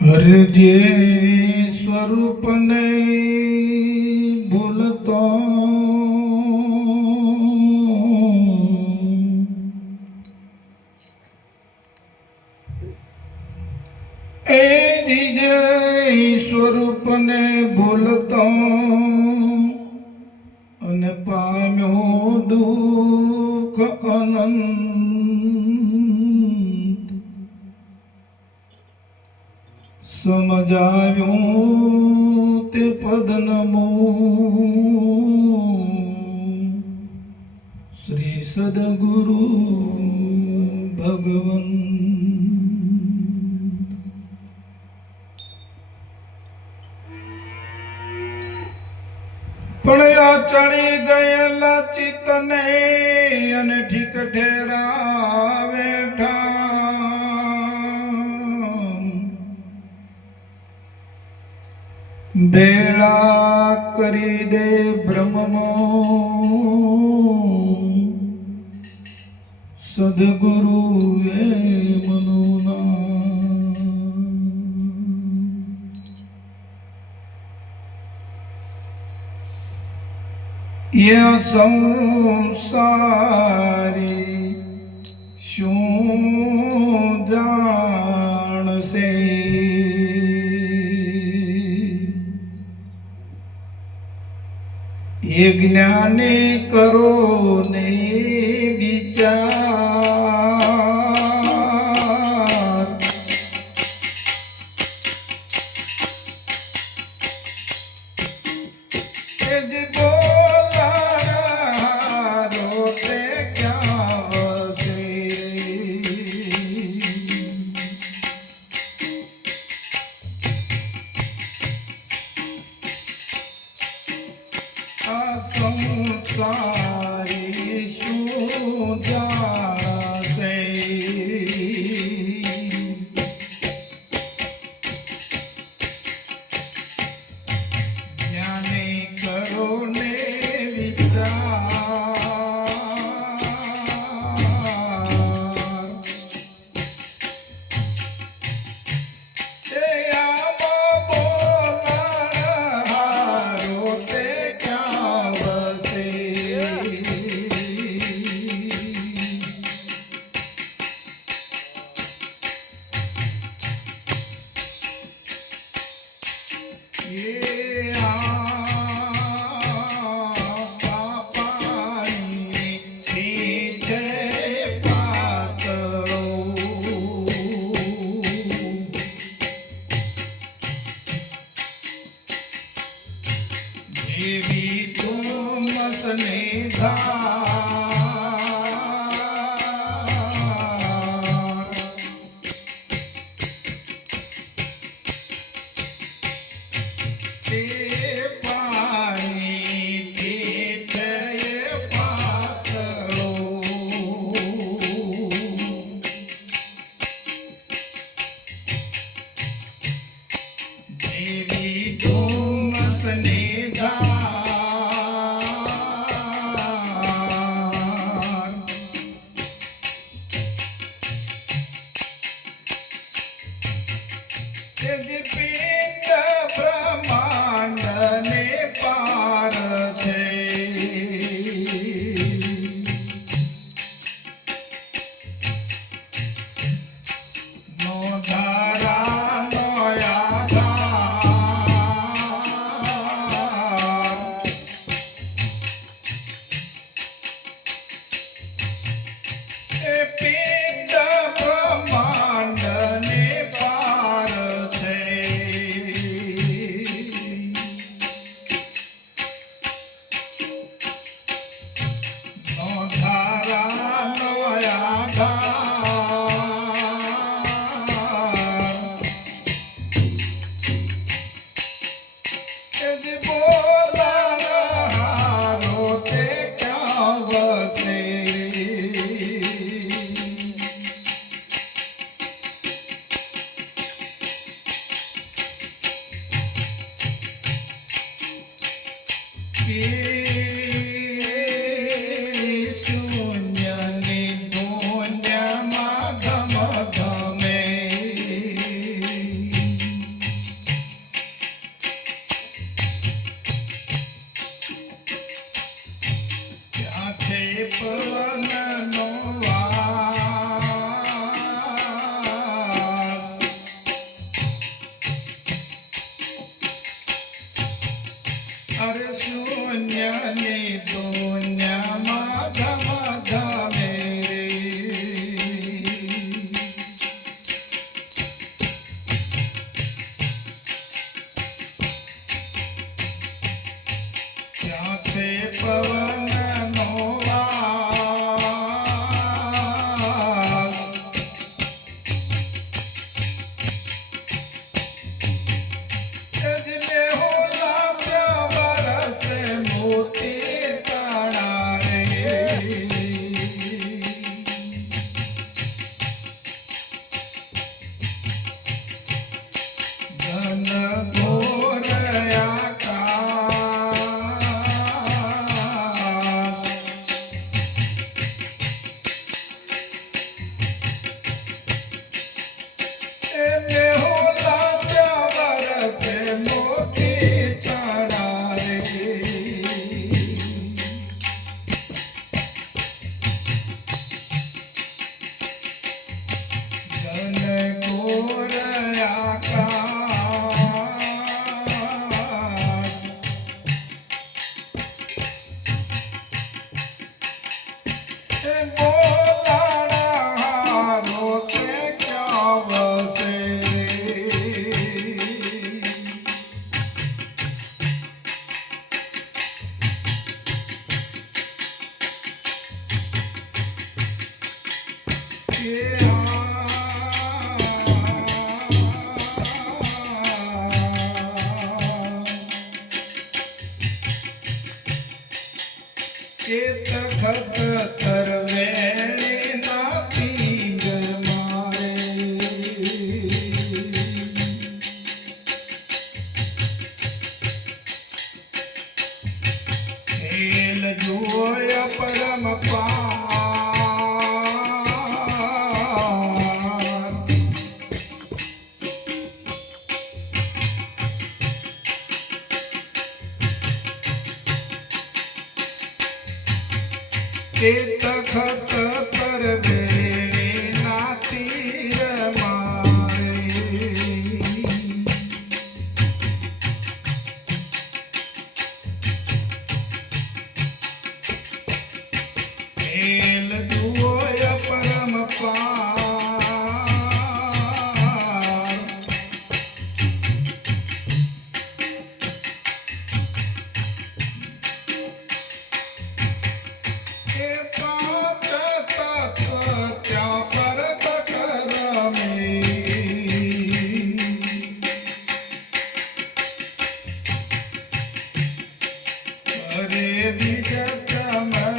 હરજે સ્વરૂપને ભૂલતો એ દિજય સ્વરૂપને ભૂલતો અને પામ્યો દુઃખ અનંત સમજાવ્યું તે પદ નમો શ્રી સદગુરુ ભગવન. પણ આ ચડી ગયેલા ચિત્તને અને ઠીક ઠેરાવે બેડા કરી દે બ્રહ્મમાં સદગુરુ એ મનુના. યા સંસારી શું જાણશે એ જ્ઞાને કરો ને વિચાર. એ જે બોલારો તે ક્યાં વસે સંસારી શું જાણશે જ્ઞાને કરો ને વિચાર. એ આબા બોલારો તે ક્યાં વસે જેવી તુમસને ધાર તે પાણીથી છે પાતળો. જેવી તુમસને ધાર છે પવનનો વાસ. અરે શૂન્યની દુનિયામાં ધમધમે રે. ત્યાં છે પવનનો વાસ. એજને હોલા વરસે મોતી તણા રે. ઘન ઘોર આકાશ. એમને હોલા વરસે મોતી તણા રે. ઘન ઘોર આકાશ. એ બોલાણા હારો તે ક્યાં વસે રે. ખતર વેણી ના પીંગ મારે. ખેલ જોય પરમ પાર. તખત પર વેણી ના તીર મારે. ખેલ જુઓય પરમ પાર. એ પાંચ તત્વ ત્યાં પરત કરમે. અરે બીજ ચમકાર.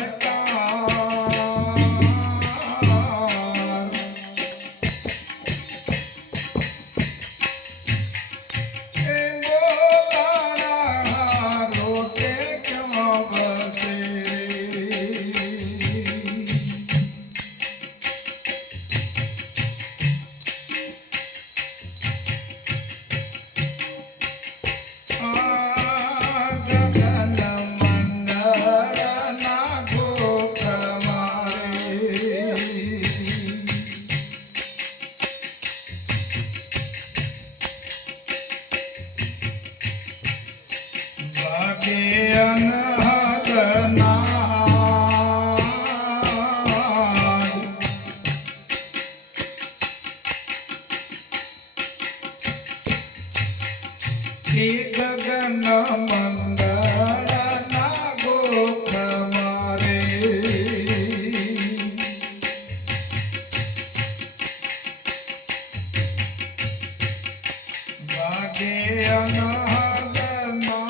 એ બોલાણા હારો તે ક્યાં વસે રે. ગગન મંડળ ના ગોખ મારે. વાગે અનહદ નાદ. એ ગગન મંડળ ના ગોખ મારે. વાગે અનહદ નાદ.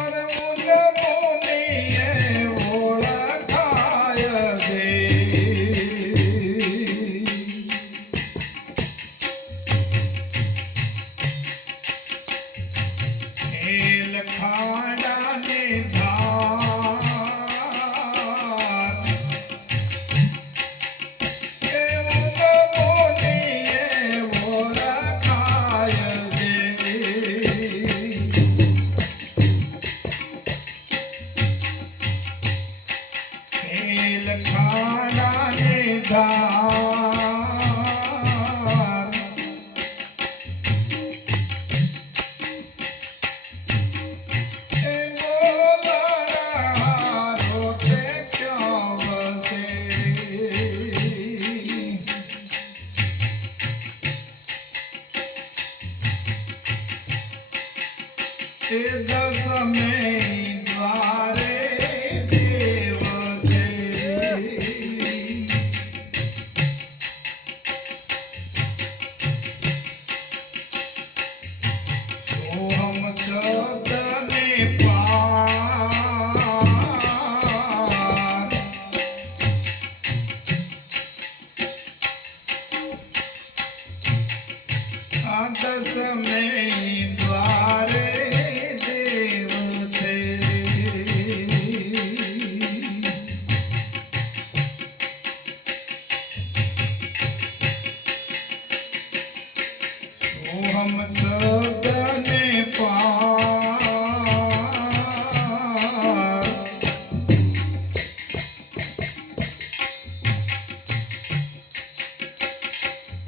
અરે મુન મુનિએ ઓળખાય દે. ખેલ ખાડાને ધાર. એ મુન મુનિએ ઓળખાય એ દસમે દ્વારે દેવ છે સોહમ સદને પાર આ દસમે દ્વારે દેવ છે સોહમ સદને પાર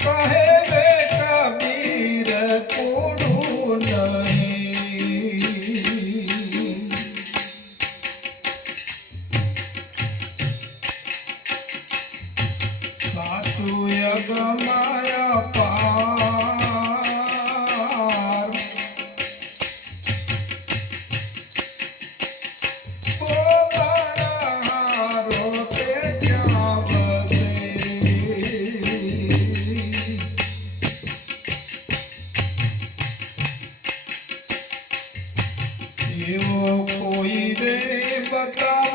કહે રે કબીર કોડું નહીં સાચું યગમાયા પાર પોતાનારો તે ક્યાં બસે એવો કોઈ રે બતાવો